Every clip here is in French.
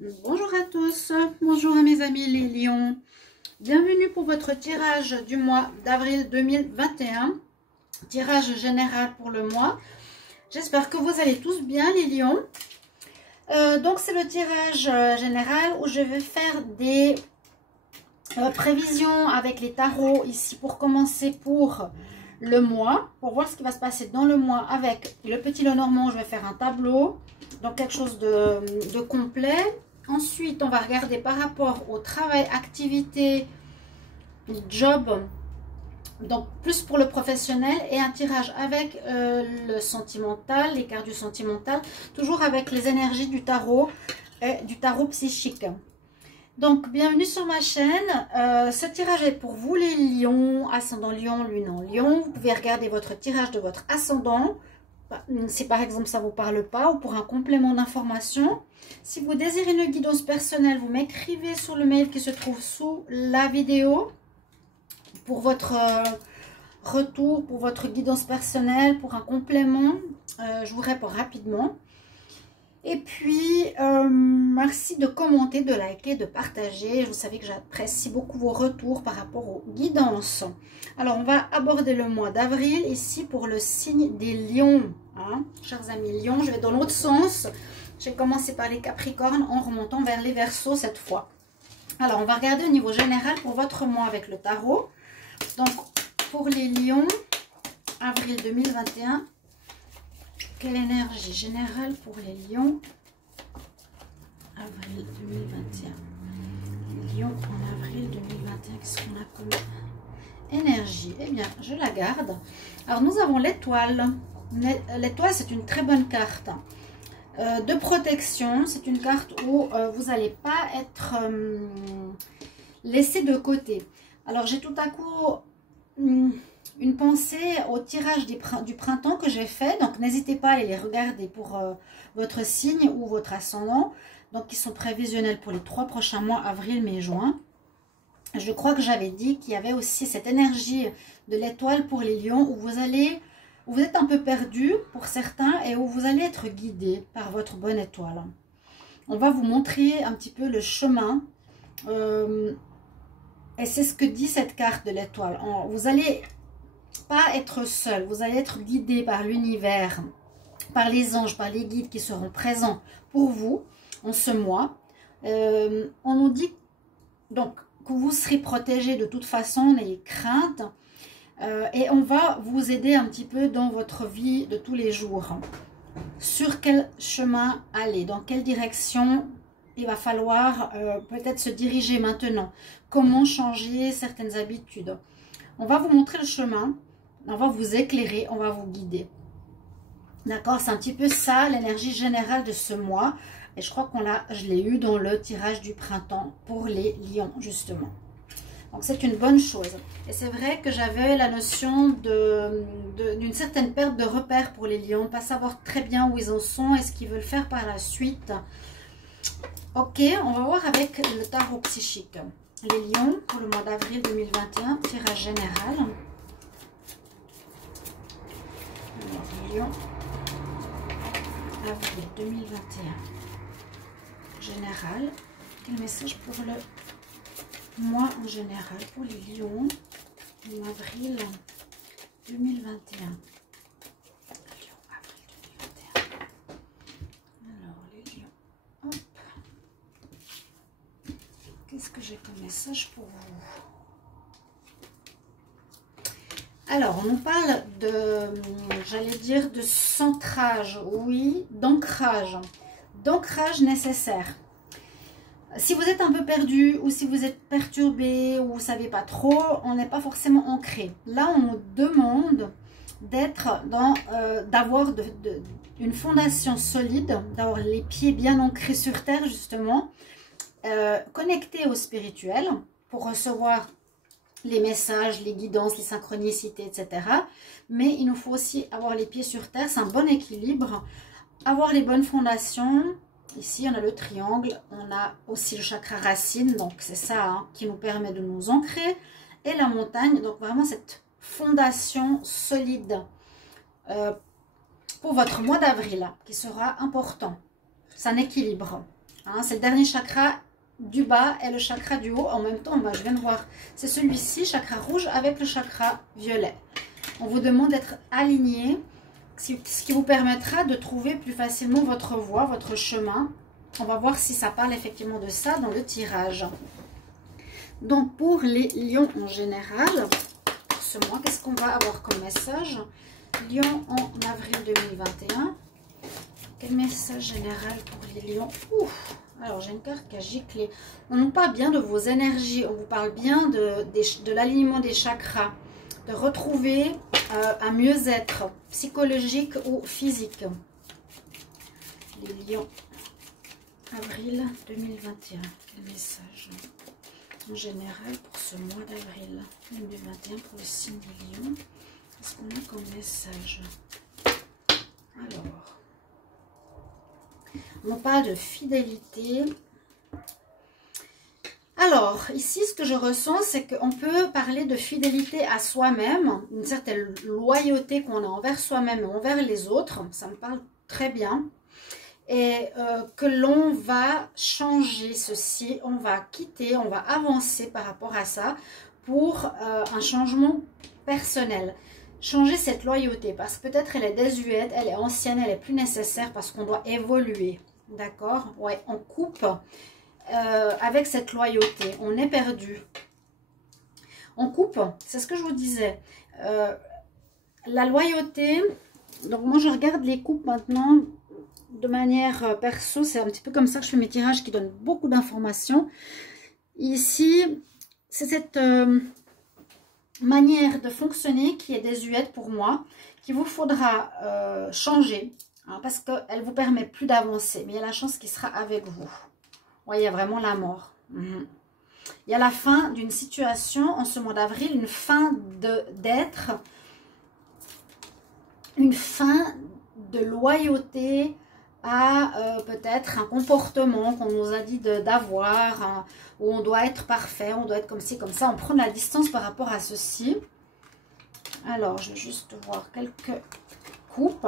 Bonjour à tous, bonjour à mes amis les lions. Bienvenue pour votre tirage du mois d'avril 2021. Tirage général pour le mois. J'espère que vous allez tous bien les lions. Donc c'est le tirage général où je vais faire des prévisions avec les tarots ici pour commencer pour le mois. Pour voir ce qui va se passer dans le mois avec le petit Lenormand, je vais faire un tableau. Donc quelque chose de complet. Ensuite, on va regarder par rapport au travail, activité, job, donc plus pour le professionnel, et un tirage avec le sentimental, les cartes du sentimental, toujours avec les énergies du tarot et du tarot psychique. Donc, bienvenue sur ma chaîne. Ce tirage est pour vous les lions, ascendant lion, lune en lion. Vous pouvez regarder votre tirage de votre ascendant, si par exemple ça ne vous parle pas, ou pour un complément d'information. Si vous désirez une guidance personnelle, vous m'écrivez sur le mail qui se trouve sous la vidéo pour votre retour, pour votre guidance personnelle, pour un complément. Je vous réponds rapidement. Et puis, merci de commenter, de liker, de partager. Vous savez que j'apprécie beaucoup vos retours par rapport aux guidances. Alors, on va aborder le mois d'avril ici pour le signe des lions. Hein, chers amis lions, je vais dans l'autre sens. J'ai commencé par les capricornes en remontant vers les verseaux cette fois. Alors, on va regarder au niveau général pour votre mois avec le tarot. Donc, pour les lions, avril 2021. Quelle énergie générale pour les lions, avril 2021. Les lions en avril 2021, qu'est-ce qu'on a comme énergie? Eh bien, je la garde. Alors, nous avons l'étoile. L'étoile, c'est une très bonne carte de protection. C'est une carte où vous n'allez pas être laissé de côté. Alors, j'ai tout à coup une pensée au tirage du printemps que j'ai fait. Donc, n'hésitez pas à aller les regarder pour votre signe ou votre ascendant. Donc, ils sont prévisionnels pour les 3 prochains mois, avril, mai, juin. Je crois que j'avais dit qu'il y avait aussi cette énergie de l'étoile pour les lions où vous êtes un peu perdu pour certains et où vous allez être guidé par votre bonne étoile. On va vous montrer un petit peu le chemin. Et c'est ce que dit cette carte de l'étoile. Vous allez pas être seul, vous allez être guidé par l'univers, par les anges, par les guides qui seront présents pour vous en ce mois. On nous dit donc que vous serez protégé de toute façon, n'ayez crainte, et on va vous aider un petit peu dans votre vie de tous les jours. Sur quel chemin aller, dans quelle direction il va falloir peut-être se diriger maintenant, comment changer certaines habitudes. On va vous montrer le chemin. On va vous éclairer, on va vous guider. D'accord, c'est un petit peu ça l'énergie générale de ce mois. Et je crois je l'ai eu dans le tirage du printemps pour les lions, justement. Donc c'est une bonne chose. Et c'est vrai que j'avais la notion d'une certaine perte de repères pour les lions. Pas savoir très bien où ils en sont et ce qu'ils veulent faire par la suite. Ok, on va voir avec le tarot psychique. Les lions pour le mois d'avril 2021, tirage général. Lion, avril 2021, général. Quel message pour le mois en général pour les lions en avril 2021. Lion, avril 2021. Alors, les lions, hop. Qu'est-ce que j'ai comme message pour vous? Alors, on nous parle de, j'allais dire, de centrage, oui, d'ancrage nécessaire. Si vous êtes un peu perdu ou si vous êtes perturbé ou vous ne savez pas trop, on n'est pas forcément ancré. Là, on nous demande d'avoir une fondation solide, d'avoir les pieds bien ancrés sur terre, justement, connectés au spirituel pour recevoir les messages, les guidances, les synchronicités, etc. Mais il nous faut aussi avoir les pieds sur terre, c'est un bon équilibre. Avoir les bonnes fondations. Ici, on a le triangle, on a aussi le chakra racine, donc c'est ça hein, qui nous permet de nous ancrer. Et la montagne, donc vraiment cette fondation solide pour votre mois d'avril, qui sera important. C'est un équilibre. Hein, c'est le dernier chakra du bas et le chakra du haut. En même temps, bah, je viens de voir, c'est celui-ci, chakra rouge avec le chakra violet. On vous demande d'être aligné, ce qui vous permettra de trouver plus facilement votre voie, votre chemin. On va voir si ça parle effectivement de ça dans le tirage. Donc, pour les lions en général, pour ce mois, qu'est-ce qu'on va avoir comme message? Lion en avril 2021. Quel message général pour les lions? Ouf. Alors, j'ai une carte qui a giclé. On nous parle bien de vos énergies. On vous parle bien de l'alignement des chakras. De retrouver un mieux-être psychologique ou physique. Les lions. Avril 2021. Quel message en général pour ce mois d'avril 2021 pour le signe des lions? Qu'est-ce qu'on a comme message? Alors, on parle de fidélité. Alors, ici, ce que je ressens, c'est qu'on peut parler de fidélité à soi-même, une certaine loyauté qu'on a envers soi-même et envers les autres. Ça me parle très bien. Et que l'on va changer ceci, on va quitter, on va avancer par rapport à ça pour un changement personnel. Changer cette loyauté parce que peut-être elle est désuète, elle est ancienne, elle est plus nécessaire parce qu'on doit évoluer. D'accord? Ouais, on coupe avec cette loyauté, on est perdu. On coupe, c'est ce que je vous disais. La loyauté, donc moi je regarde les coupes maintenant de manière perso, c'est un petit peu comme ça que je fais mes tirages qui donnent beaucoup d'informations. Ici, c'est cette manière de fonctionner qui est désuète pour moi, qu'il vous faudra changer, hein, parce qu'elle vous permet plus d'avancer, mais il y a la chance qui sera avec vous. Ouais, il y a vraiment la mort. Il y a la fin d'une situation en ce mois d'avril, une fin d'être, une fin de loyauté à peut-être un comportement qu'on nous a dit d'avoir, hein, où on doit être parfait, on doit être comme ci, comme ça. On prend de la distance par rapport à ceci. Alors, je vais juste voir quelques coupes,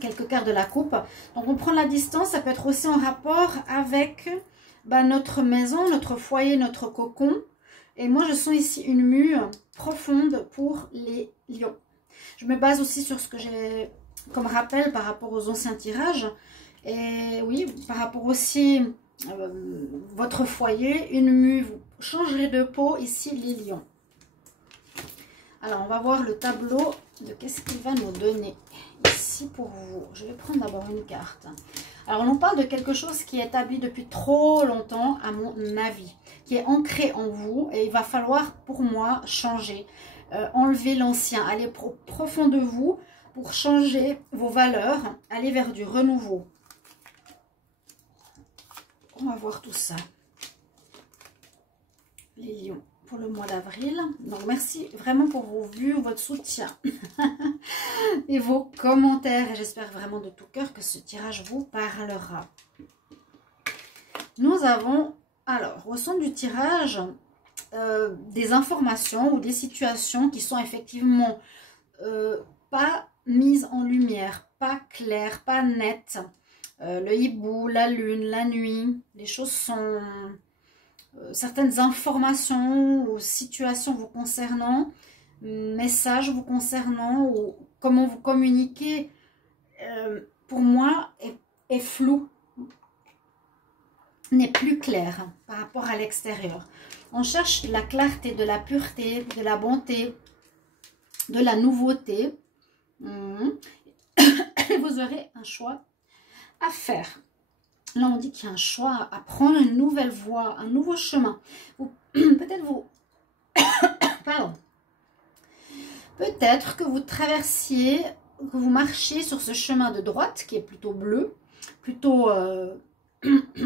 quelques cartes de la coupe. Donc, on prend de la distance. Ça peut être aussi en rapport avec notre maison, notre foyer, notre cocon. Et moi, je sens ici une mue profonde pour les lions. Je me base aussi sur ce que j'ai comme rappel par rapport aux anciens tirages. Et oui, par rapport aussi votre foyer, une mue, vous changerez de peau ici les lions. Alors, on va voir le tableau de qu'est-ce qu'il va nous donner ici pour vous. Je vais prendre d'abord une carte. Alors, on parle de quelque chose qui est établi depuis trop longtemps, à mon avis, qui est ancré en vous et il va falloir pour moi changer, enlever l'ancien, aller profond de vous pour changer vos valeurs, aller vers du renouveau. On va voir tout ça. Les lions pour le mois d'avril. Donc, merci vraiment pour vos vues, votre soutien et vos commentaires. Et j'espère vraiment de tout cœur que ce tirage vous parlera. Nous avons, alors, au centre du tirage, des informations ou des situations qui sont effectivement pas mises en lumière, pas claires, pas nettes. Le hibou, la lune, la nuit, les choses sont... certaines informations ou situations vous concernant, messages vous concernant ou comment vous communiquez, pour moi, est flou, n'est plus clair par rapport à l'extérieur. On cherche de la clarté, de la pureté, de la bonté, de la nouveauté. Vous aurez un choix à faire. Là, on dit qu'il y a un choix à prendre, une nouvelle voie, un nouveau chemin. Peut-être vous... Pardon. Peut-être que vous traversiez, que vous marchiez sur ce chemin de droite, qui est plutôt bleu, plutôt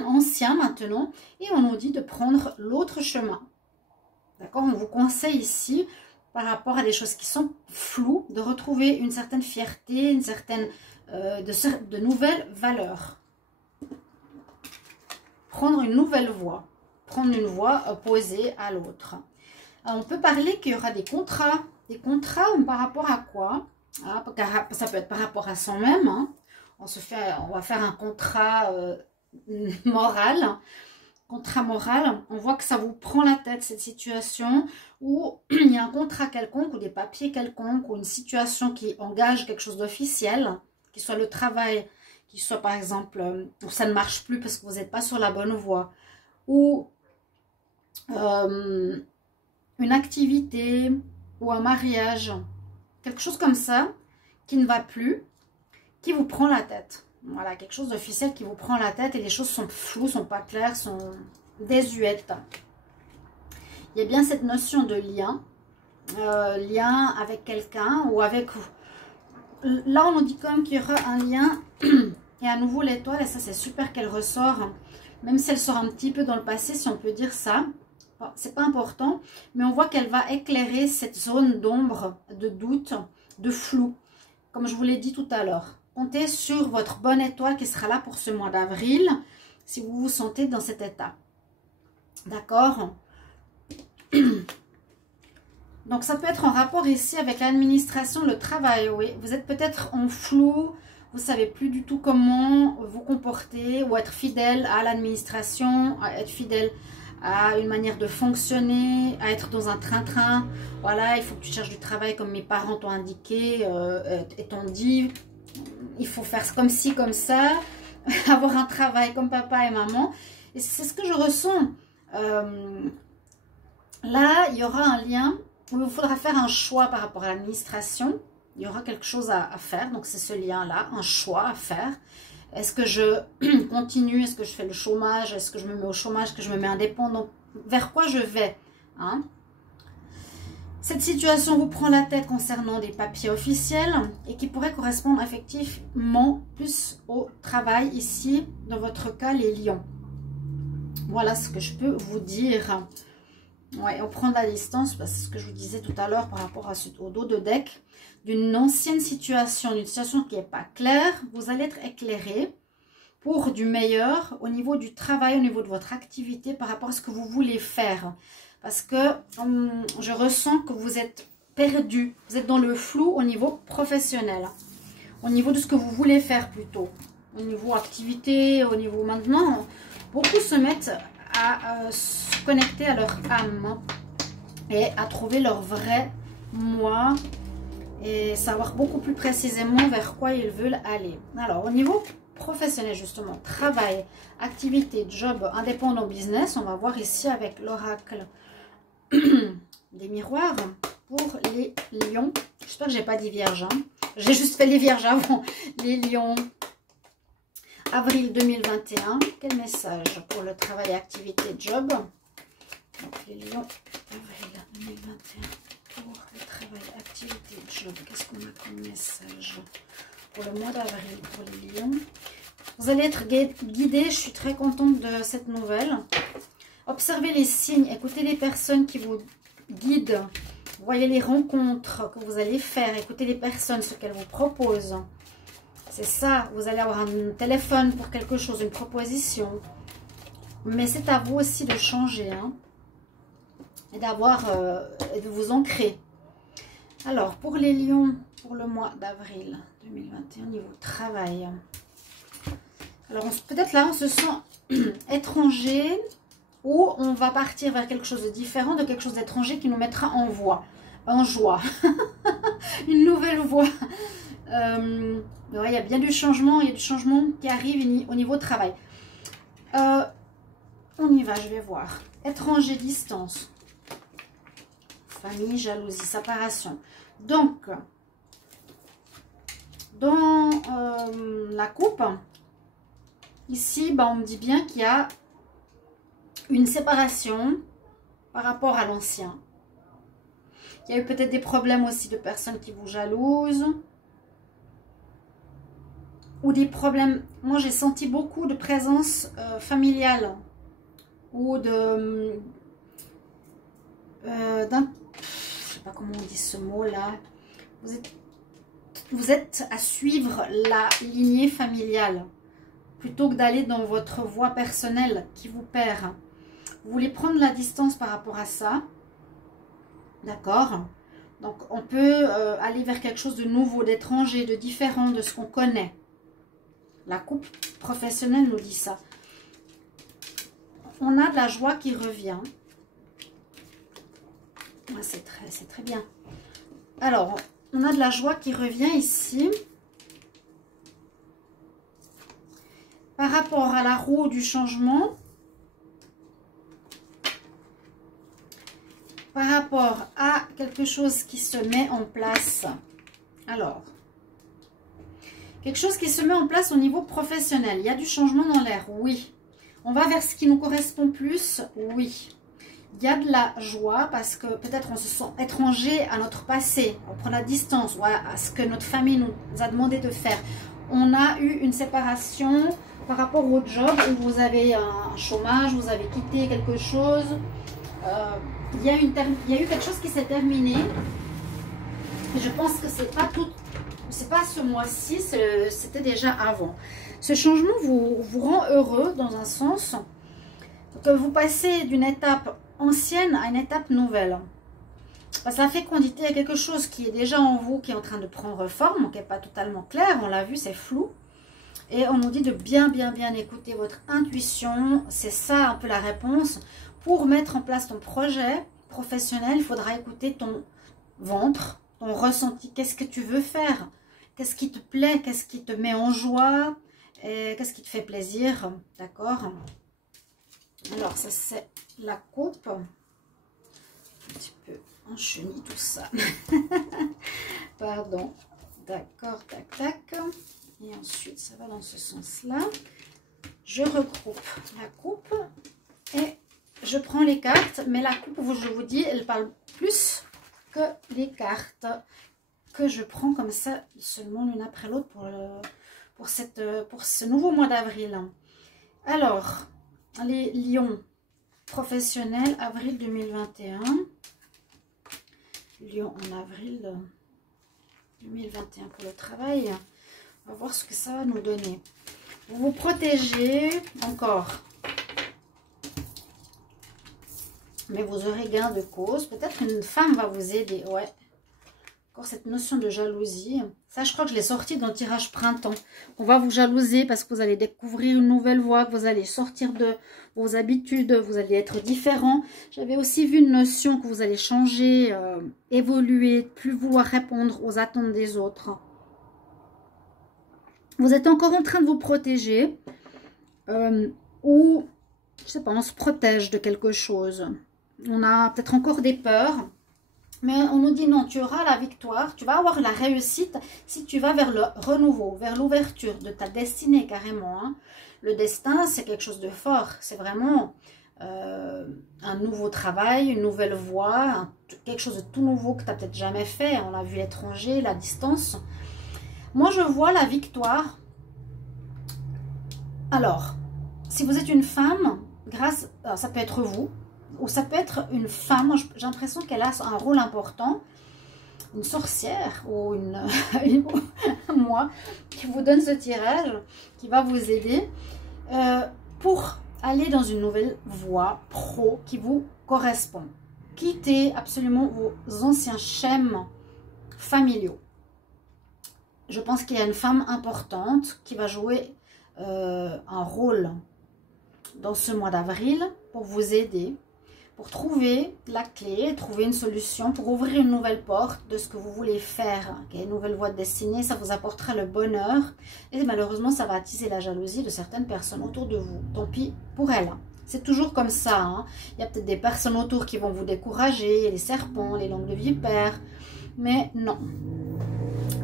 ancien maintenant, et on nous dit de prendre l'autre chemin. D'accord? On vous conseille ici, par rapport à des choses qui sont floues, de retrouver une certaine fierté, une certaine... de nouvelles valeurs. Prendre une nouvelle voie, prendre une voie opposée à l'autre. On peut parler qu'il y aura des contrats par rapport à quoi? Ça peut être par rapport à soi-même. Hein. On va faire un contrat moral, contrat moral. On voit que ça vous prend la tête, cette situation où il y a un contrat quelconque ou des papiers quelconques ou une situation qui engage quelque chose d'officiel, qu'il soit le travail, qu'il soit par exemple, où ça ne marche plus parce que vous n'êtes pas sur la bonne voie, ou une activité ou un mariage, quelque chose comme ça qui ne va plus, qui vous prend la tête. Voilà, quelque chose d'officiel qui vous prend la tête et les choses sont floues, sont pas claires, sont désuètes. Il y a bien cette notion de lien, lien avec quelqu'un ou avec... Là, on nous dit quand même qu'il y aura un lien et à nouveau l'étoile, et ça c'est super qu'elle ressort, même si elle sort un petit peu dans le passé, si on peut dire ça. Bon, c'est pas important, mais on voit qu'elle va éclairer cette zone d'ombre, de doute, de flou, comme je vous l'ai dit tout à l'heure. Comptez sur votre bonne étoile qui sera là pour ce mois d'avril, si vous vous sentez dans cet état. D'accord? Donc, ça peut être en rapport ici avec l'administration, le travail, oui. Vous êtes peut-être en flou, vous ne savez plus du tout comment vous comporter ou être fidèle à l'administration, à être fidèle à une manière de fonctionner, à être dans un train-train. Voilà, il faut que tu cherches du travail comme mes parents t'ont indiqué et t'ont dit. Il faut faire comme ci, comme ça, avoir un travail comme papa et maman. Et c'est ce que je ressens. Là, il y aura un lien où il faudra faire un choix par rapport à l'administration. Il y aura quelque chose à faire. Donc, c'est ce lien-là, un choix à faire. Est-ce que je continue? Est-ce que je fais le chômage? Est-ce que je me mets au chômage? Est-ce que je me mets indépendant? Vers quoi je vais, hein? Cette situation vous prend la tête concernant des papiers officiels et qui pourraient correspondre effectivement plus au travail ici, dans votre cas, les lions. Voilà ce que je peux vous dire. Ouais, on prend de la distance parce que ce que je vous disais tout à l'heure par rapport au dos de deck, d'une ancienne situation, d'une situation qui n'est pas claire, vous allez être éclairé pour du meilleur au niveau du travail, au niveau de votre activité par rapport à ce que vous voulez faire. Parce que je ressens que vous êtes perdu, vous êtes dans le flou au niveau professionnel, au niveau de ce que vous voulez faire plutôt, au niveau activité, au niveau maintenant. Beaucoup se mettent à se connecter à leur âme et à trouver leur vrai moi et savoir beaucoup plus précisément vers quoi ils veulent aller. Alors au niveau professionnel justement, travail, activité, job, indépendant, business, on va voir ici avec l'oracle des miroirs pour les lions. J'espère que j'ai pas dit vierge, hein. J'ai juste fait les vierges avant. Les lions, avril 2021. Quel message pour le travail, activité, job? Donc les lions, avril 2021 pour le travail, activité, job. Qu'est-ce qu'on a comme message pour le mois d'avril pour les lions? Vous allez être guidés. Je suis très contente de cette nouvelle. Observez les signes, écoutez les personnes qui vous guident, voyez les rencontres que vous allez faire, écoutez les personnes, ce qu'elles vous proposent. C'est ça, vous allez avoir un téléphone pour quelque chose, une proposition. Mais c'est à vous aussi de changer, hein, et de vous ancrer. Alors, pour les lions, pour le mois d'avril 2021, niveau travail. Alors, peut-être là, on se sent étranger, ou on va partir vers quelque chose de différent, de quelque chose d'étranger qui nous mettra en joie. Une nouvelle voie. Ouais, il y a bien du changement, il y a du changement qui arrive au niveau travail. On y va, je vais voir. Étranger, distance. Famille, jalousie, séparation. Donc, dans la coupe, ici, on me dit bien qu'il y a une séparation par rapport à l'ancien. Il y a eu peut-être des problèmes aussi de personnes qui vous jalousent. Ou des problèmes... Moi, j'ai senti beaucoup de présence familiale. Ou de... je sais pas comment on dit ce mot-là. Vous êtes à suivre la lignée familiale. Plutôt que d'aller dans votre voie personnelle qui vous perd. Vous voulez prendre la distance par rapport à ça. D'accord? Donc, on peut aller vers quelque chose de nouveau, d'étranger, de différent de ce qu'on connaît. La coupe professionnelle nous dit ça. on a de la joie qui revient. Ouais, c'est très bien. Alors, on a de la joie qui revient ici. Par rapport à la roue du changement, par rapport à quelque chose qui se met en place. Alors, quelque chose qui se met en place au niveau professionnel. Il y a du changement dans l'air, oui. On va vers ce qui nous correspond plus, oui. Il y a de la joie parce que peut-être on se sent étranger à notre passé. On prend la distance ou à ce que notre famille nous a demandé de faire. On a eu une séparation par rapport au job où vous avez un chômage, vous avez quitté quelque chose. Il y a eu quelque chose qui s'est terminé. Je pense que c'est pas ce mois-ci, c'était déjà avant. Ce changement vous rend heureux dans un sens que vous passez d'une étape ancienne à une étape nouvelle. Parce que la fécondité, il y a quelque chose qui est déjà en vous, qui est en train de prendre forme, qui n'est pas totalement clair, on l'a vu, c'est flou. Et on nous dit de bien écouter votre intuition. C'est ça un peu la réponse. Pour mettre en place ton projet professionnel, il faudra écouter ton ventre, ton ressenti. Qu'est-ce que tu veux faire? Qu'est-ce qui te plaît? Qu'est-ce qui te met en joie? Qu'est-ce qui te fait plaisir? D'accord? Alors, ça c'est la coupe. Un petit peu enchenille tout ça. Pardon. D'accord, tac, tac. Et ensuite, ça va dans ce sens-là. Je regroupe la coupe et je prends les cartes. Mais la coupe, je vous dis, elle parle plus que les cartes que je prends comme ça, seulement l'une après l'autre pour ce nouveau mois d'avril. Alors, les lions professionnels, avril 2021. Lion en avril 2021 pour le travail. On va voir ce que ça va nous donner. Vous vous protégez encore. Mais vous aurez gain de cause. Peut-être une femme va vous aider. Ouais. Encore cette notion de jalousie. Ça, je crois que je l'ai sorti dans le tirage printemps. On va vous jalouser parce que vous allez découvrir une nouvelle voie, que vous allez sortir de vos habitudes, vous allez être différent. J'avais aussi vu une notion que vous allez changer, évoluer, plus vouloir répondre aux attentes des autres. Vous êtes encore en train de vous protéger ou, je sais pas, on se protège de quelque chose. On a peut-être encore des peurs, mais on nous dit non, tu auras la victoire, tu vas avoir la réussite si tu vas vers le renouveau, vers l'ouverture de ta destinée carrément. Hein. Le destin, c'est quelque chose de fort, c'est vraiment un nouveau travail, une nouvelle voie, quelque chose de tout nouveau que tu n'as peut-être jamais fait. On a vu l'étranger, la distance. Moi, je vois la victoire. Alors, si vous êtes une femme, alors ça peut être vous, ou ça peut être une femme, j'ai l'impression qu'elle a un rôle important, une sorcière, ou moi, qui vous donne ce tirage, qui va vous aider, pour aller dans une nouvelle voie pro qui vous correspond. Quittez absolument vos anciens schèmes familiaux. Je pense qu'il y a une femme importante qui va jouer un rôle dans ce mois d'avril pour vous aider, pour trouver la clé, trouver une solution, pour ouvrir une nouvelle porte de ce que vous voulez faire. Okay, une nouvelle voie de destinée, ça vous apportera le bonheur. Et malheureusement, ça va attiser la jalousie de certaines personnes autour de vous. Tant pis pour elles. C'est toujours comme ça. Hein. Il y a peut-être des personnes autour qui vont vous décourager, les serpents, les langues de vipère. Mais non.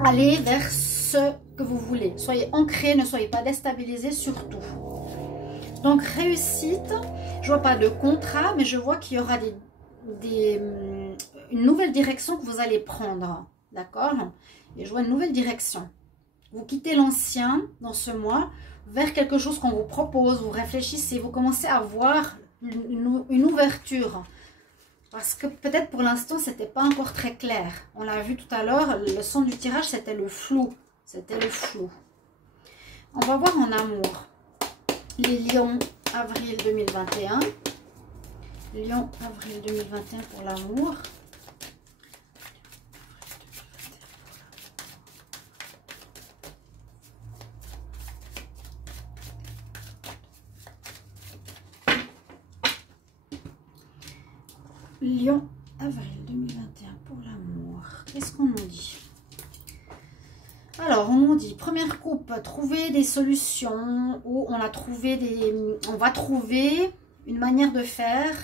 Allez vers ce que vous voulez. Soyez ancrés, ne soyez pas déstabilisés surtout. Donc réussite, je vois pas de contrat, mais je vois qu'il y aura une nouvelle direction que vous allez prendre. D'accord? Et je vois une nouvelle direction. Vous quittez l'ancien dans ce mois vers quelque chose qu'on vous propose, vous réfléchissez, vous commencez à voir une ouverture. Parce que peut-être pour l'instant, ce n'était pas encore très clair. On l'a vu tout à l'heure, le son du tirage, c'était le flou. C'était le flou. On va voir en amour. Les lions, avril 2021. Lion, avril 2021 pour l'amour. Lion, avril 2021 pour l'amour. Qu'est-ce qu'on nous dit? Alors, on nous dit, première coupe, trouver des solutions où on va trouver une manière de faire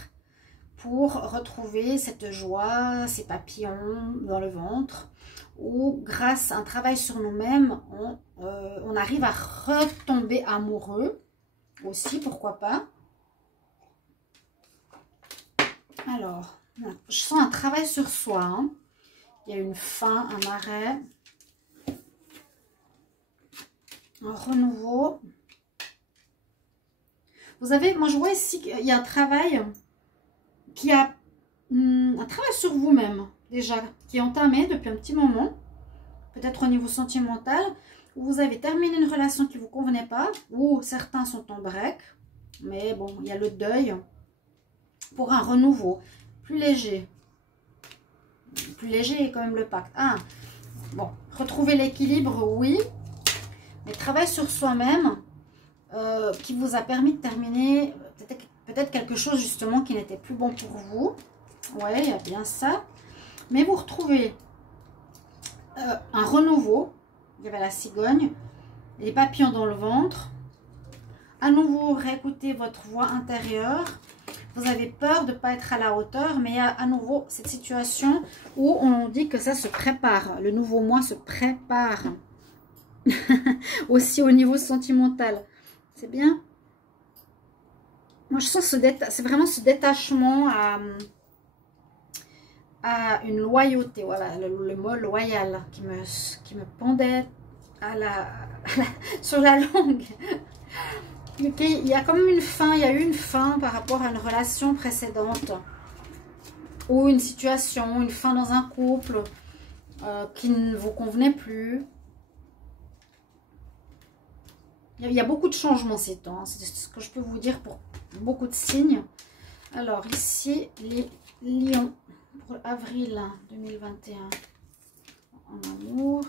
pour retrouver cette joie, ces papillons dans le ventre, ou grâce à un travail sur nous-mêmes, on arrive à retomber amoureux aussi, pourquoi pas. Alors, je sens un travail sur soi, hein. Il y a une fin, un arrêt. Un renouveau. Vous avez, moi je vois ici qu'il y a un travail un travail sur vous-même déjà, qui est entamé depuis un petit moment, peut-être au niveau sentimental, où vous avez terminé une relation qui ne vous convenait pas, ou certains sont en break, mais bon, il y a le deuil pour un renouveau, plus léger. Plus léger est quand même le pacte. Ah, bon, retrouver l'équilibre, oui. Mais travail sur soi-même qui vous a permis de terminer peut-être quelque chose justement qui n'était plus bon pour vous. Ouais, il y a bien ça. Mais vous retrouvez un renouveau. Il y avait la cigogne, les papillons dans le ventre. À nouveau, réécoutez votre voix intérieure. Vous avez peur de ne pas être à la hauteur, mais il y a à nouveau cette situation où on dit que ça se prépare. Le nouveau mois se prépare. Aussi au niveau sentimental, c'est bien. Moi je sens c'est vraiment ce détachement à une loyauté, voilà, le mot loyal qui me pendait sur la langue. Okay, il y a comme une fin, il y a eu une fin par rapport à une relation précédente ou une situation, une fin dans un couple qui ne vous convenait plus. Il y a beaucoup de changements ces temps, c'est ce que je peux vous dire pour beaucoup de signes. Alors ici, les lions pour avril 2021 en amour.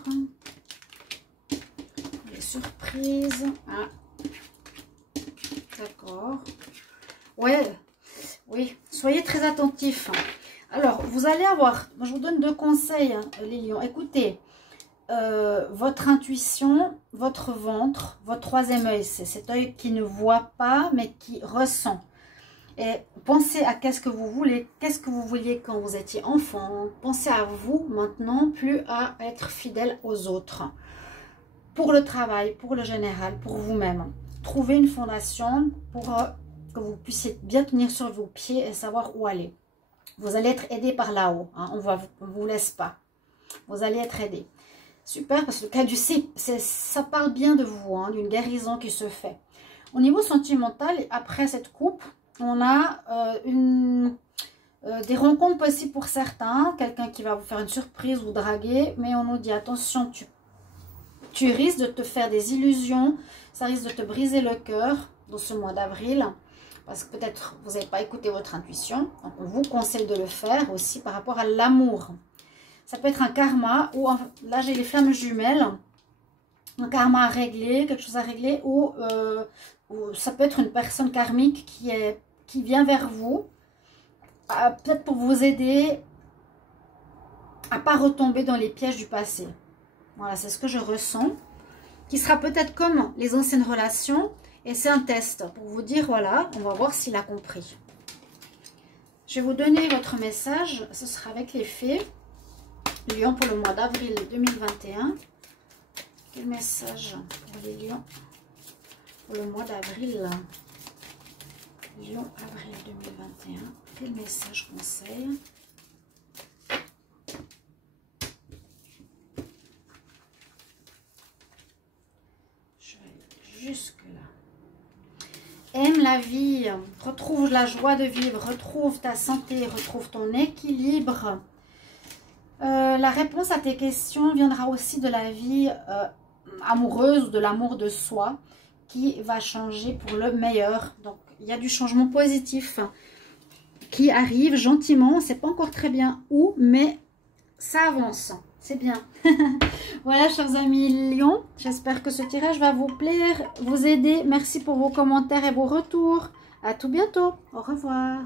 Les surprises. Ah, d'accord. Ouais, oui, soyez très attentifs. Alors, vous allez avoir, moi je vous donne 2 conseils, hein, les lions. Écoutez. Votre intuition, votre ventre, votre 3e œil, c'est cet œil qui ne voit pas mais qui ressent. Et pensez à qu'est-ce que vous voulez, qu'est-ce que vous vouliez quand vous étiez enfant. Pensez à vous maintenant, plus à être fidèle aux autres. Pour le travail, pour le général, pour vous-même. Trouvez une fondation pour que vous puissiez bien tenir sur vos pieds et savoir où aller. Vous allez être aidé par là-haut, hein, on ne vous laisse pas. Vous allez être aidé. Super, parce que le caducée, ça parle bien de vous, hein, d'une guérison qui se fait. Au niveau sentimental, après cette coupe, on a des rencontres possibles pour certains. Quelqu'un qui va vous faire une surprise, vous draguer. Mais on nous dit, attention, tu risques de te faire des illusions. Ça risque de te briser le cœur dans ce mois d'avril. Parce que peut-être vous n'avez pas écouté votre intuition. Donc on vous conseille de le faire aussi par rapport à l'amour. Ça peut être un karma, ou là j'ai les flammes jumelles, un karma à régler, quelque chose à régler, ou ça peut être une personne karmique qui vient vers vous, peut-être pour vous aider à ne pas retomber dans les pièges du passé. Voilà, c'est ce que je ressens, qui sera peut-être comme les anciennes relations, et c'est un test pour vous dire, voilà, on va voir s'il a compris. Je vais vous donner votre message, ce sera avec les fées. Lion pour le mois d'avril 2021. Quel message pour les lions pour le mois d'avril? Lion, avril 2021. Quel message conseil? Je vais aller jusque là. Aime la vie, retrouve la joie de vivre, retrouve ta santé, retrouve ton équilibre. La réponse à tes questions viendra aussi de la vie amoureuse ou de l'amour de soi qui va changer pour le meilleur. Donc, il y a du changement positif qui arrive gentiment. On ne sait pas encore très bien où, mais ça avance. C'est bien. Voilà, chers amis lions. J'espère que ce tirage va vous plaire, vous aider. Merci pour vos commentaires et vos retours. À tout bientôt. Au revoir.